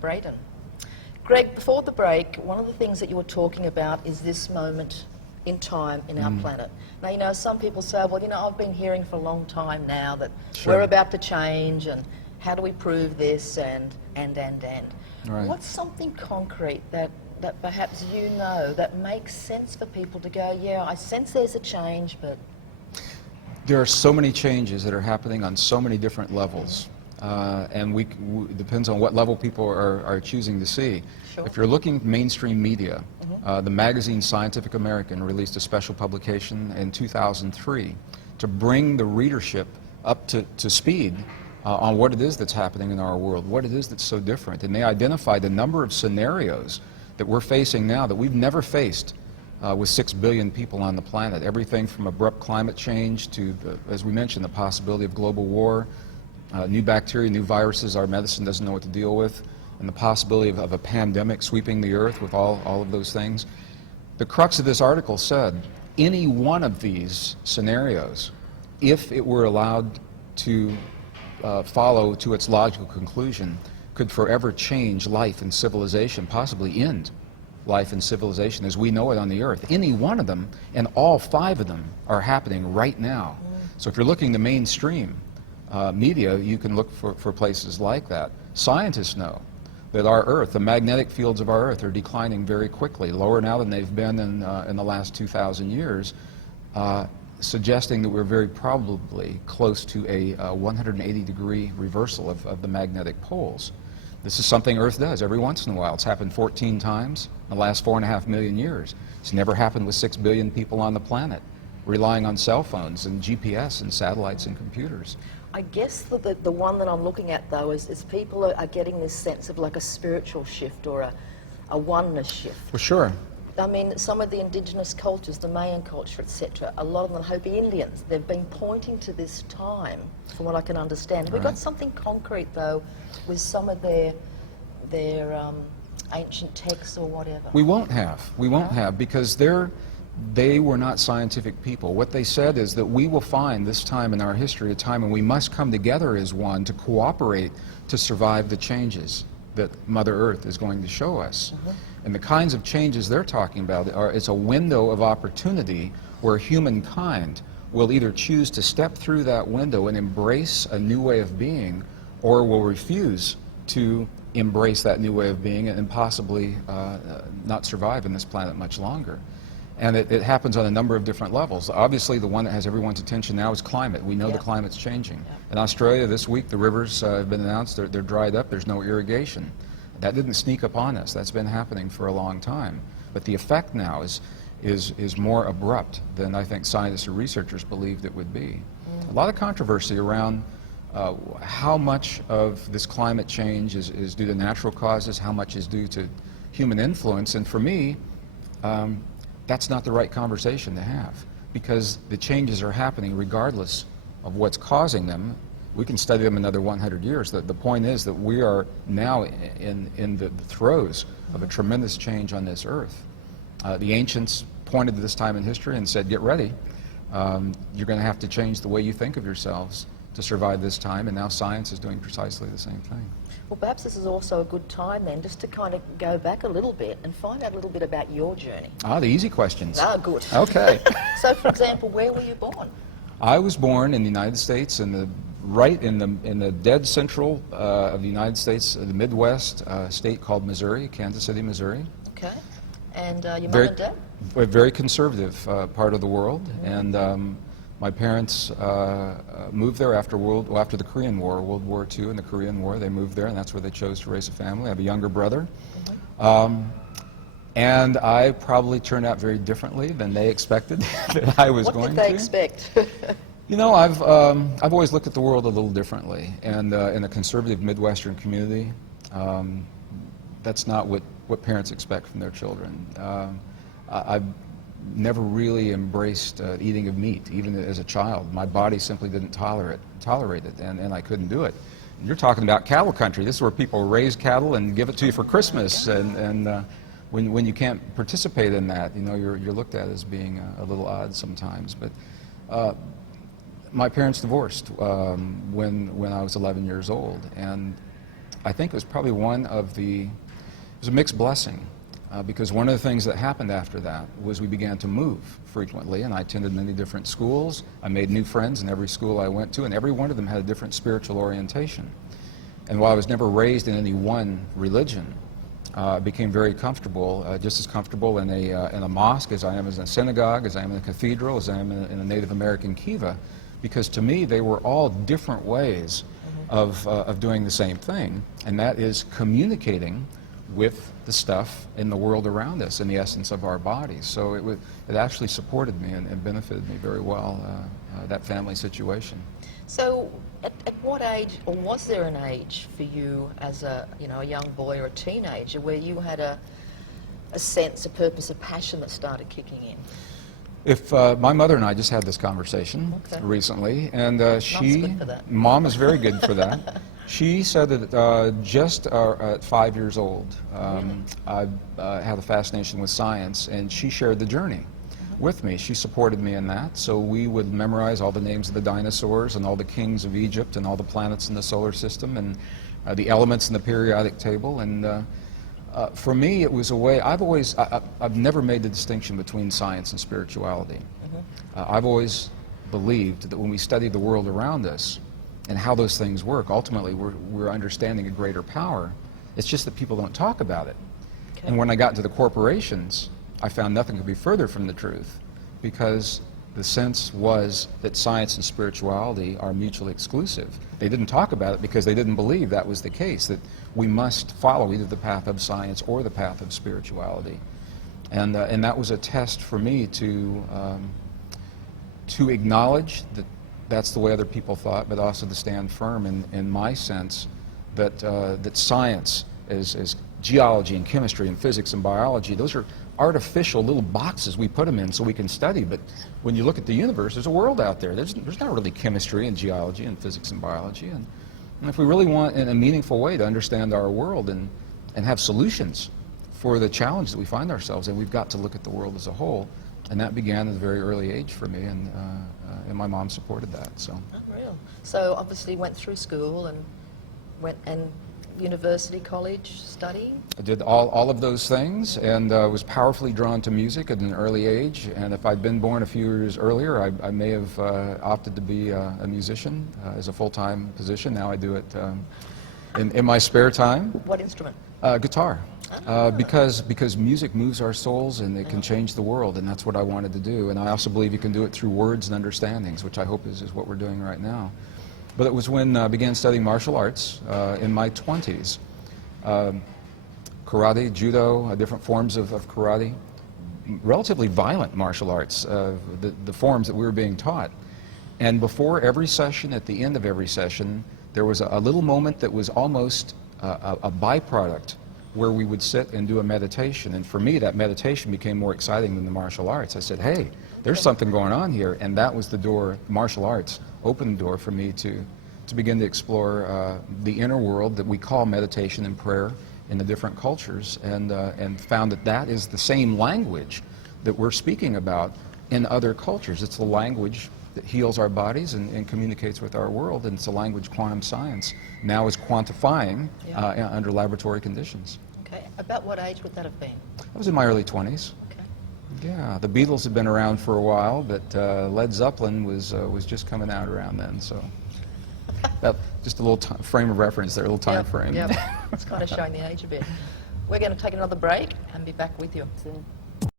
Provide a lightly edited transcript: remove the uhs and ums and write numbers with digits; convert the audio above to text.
Braden. Greg, before the break, one of the things that you were talking about is this moment in time in our planet. Now, you know, some people say, well, you know, I've been hearing for a long time now that we're about to change, and how do we prove this, and. Right. What's something concrete that perhaps you know that makes sense for people to go, yeah, I sense there's a change, but... There are so many changes that are happening on so many different levels, and it depends on what level people are choosing to see. Sure. If you're looking at mainstream media, the magazine Scientific American released a special publication in 2003 to bring the readership up to speed on what it is that's happening in our world, what it is that's so different. And they identified a number of scenarios that we're facing now that we've never faced with 6 billion people on the planet. Everything from abrupt climate change to, as we mentioned, the possibility of global war, new bacteria, new viruses our medicine doesn't know what to deal with, and the possibility of a pandemic sweeping the earth with all of those things. The crux of this article said, any one of these scenarios, if it were allowed to follow to its logical conclusion, could forever change life and civilization, possibly end life and civilization as we know it on the earth. Any one of them, and all 5 of them, are happening right now. So if you're looking to mainstream media, you can look for places like that. Scientists know that our Earth, the magnetic fields of our Earth, are declining very quickly, lower now than they've been in the last 2,000 years, suggesting that we're very probably close to a 180-degree reversal of the magnetic poles. This is something Earth does every once in a while. It's happened 14 times in the last 4.5 million years. It's never happened with 6 billion people on the planet, relying on cell phones and GPS and satellites and computers. I guess the one that I'm looking at, though, is people are getting this sense of like a spiritual shift or a oneness shift. For sure. I mean, some of the indigenous cultures, the Mayan culture, etc., a lot of them, Hopi Indians, they've been pointing to this time, from what I can understand. Have we got something concrete, though, with some of their ancient texts or whatever? We won't have. We won't have, because they were not scientific people. What they said is that we will find this time in our history a time when we must come together as one to cooperate to survive the changes that Mother Earth is going to show us. And the kinds of changes they're talking about it's a window of opportunity where humankind will either choose to step through that window and embrace a new way of being, or will refuse to embrace that new way of being and possibly not survive in this planet much longer. And it happens on a number of different levels. Obviously, the one that has everyone's attention now is climate. We know the climate's changing. In Australia this week, the rivers have been announced, they're dried up, there's no irrigation. That didn't sneak up on us. That's been happening for a long time. But the effect now is more abrupt than I think scientists or researchers believed it would be. A lot of controversy around how much of this climate change is due to natural causes, how much is due to human influence. And for me, that's not the right conversation to have, because the changes are happening regardless of what's causing them. We can study them another 100 years. The point is that we are now in the throes of a tremendous change on this earth. The ancients pointed to this time in history and said, get ready. You're going to have to change the way you think of yourselves to survive this time, and now science is doing precisely the same thing. Well, perhaps this is also a good time then just to kind of go back a little bit and find out a little bit about your journey. The easy questions. Good. Okay. So, for example, where were you born? I was born in the United States, right in the dead central of the United States, the Midwest state called Missouri, Kansas City, Missouri. Okay. And your mom and dad? A very conservative part of the world, and my parents moved there after the Korean War, World War II and the Korean War. They moved there, and that's where they chose to raise a family. I have a younger brother. And I probably turned out very differently than they expected that I was going to. What did they expect? You know, I've always looked at the world a little differently, and in a conservative Midwestern community, that's not what parents expect from their children. I've never really embraced eating of meat, even as a child. My body simply didn't tolerate it, and I couldn't do it. And you're talking about cattle country. This is where people raise cattle and give it to you for Christmas, and when you can't participate in that, you know, you're looked at as being a little odd sometimes. But my parents divorced when I was 11 years old, and I think it was probably it was a mixed blessing. Because one of the things that happened after that was we began to move frequently, and I attended many different schools. I made new friends in every school I went to, and every one of them had a different spiritual orientation. And while I was never raised in any one religion, I became very comfortable, just as comfortable in a mosque as I am in a synagogue, as I am in a cathedral, as I am in a Native American kiva, because to me they were all different ways of doing the same thing, and that is communicating with the stuff in the world around us, in the essence of our bodies. So it actually supported me and benefited me very well, that family situation. So at what age, or was there an age for you as a young boy or a teenager where you had a sense, a purpose, a passion that started kicking in? If my mother and I just had this conversation recently, and good for that. Mom is very good for that. She said that just at 5 years old, I had a fascination with science, and she shared the journey with me. She supported me in that, so we would memorize all the names of the dinosaurs and all the kings of Egypt and all the planets in the solar system and the elements in the periodic table. And for me, it was a way. I've never made the distinction between science and spirituality. I've always believed that when we study the world around us and how those things work, ultimately we're understanding a greater power. It's just that people don't talk about it. Okay. And when I got into the corporations, I found nothing could be further from the truth, because the sense was that science and spirituality are mutually exclusive. They didn't talk about it because they didn't believe that was the case, that we must follow either the path of science or the path of spirituality. And that was a test for me to acknowledge that that's the way other people thought, but also to stand firm in my sense that science, as geology and chemistry and physics and biology, those are artificial little boxes we put them in so we can study. But when you look at the universe, there's a world out there. There's not really chemistry and geology and physics and biology. And if we really want, in a meaningful way, to understand our world and have solutions for the challenge that we find ourselves in, we've got to look at the world as a whole. And that began at a very early age for me, and my mom supported that. So. Unreal. So obviously went through school and went and university, college, studying? I did all of those things, and was powerfully drawn to music at an early age. And if I'd been born a few years earlier, I may have opted to be a musician as a full-time position. Now I do it in my spare time. What instrument? Guitar. Because music moves our souls and it can change the world, and that's what I wanted to do. And I also believe you can do it through words and understandings, which I hope is what we're doing right now. But it was when I began studying martial arts in my 20s. Karate, judo, different forms of karate, relatively violent martial arts, the forms that we were being taught. And before every session, at the end of every session, there was a little moment that was almost a byproduct where we would sit and do a meditation. And for me, that meditation became more exciting than the martial arts. I said, hey, there's something going on here. And that was the door. Martial arts opened the door for me to begin to explore the inner world that we call meditation and prayer in the different cultures, and found that is the same language that we're speaking about in other cultures. It's the language that heals our bodies and communicates with our world, and it's a language quantum science now is quantifying under laboratory conditions. Okay. About what age would that have been? I was in my early 20s. Okay. Yeah, the Beatles had been around for a while, but Led Zeppelin was just coming out around then, so just a little frame of reference there, a little time frame. Yep. It's kind of showing the age a bit. We're going to take another break and be back with you soon.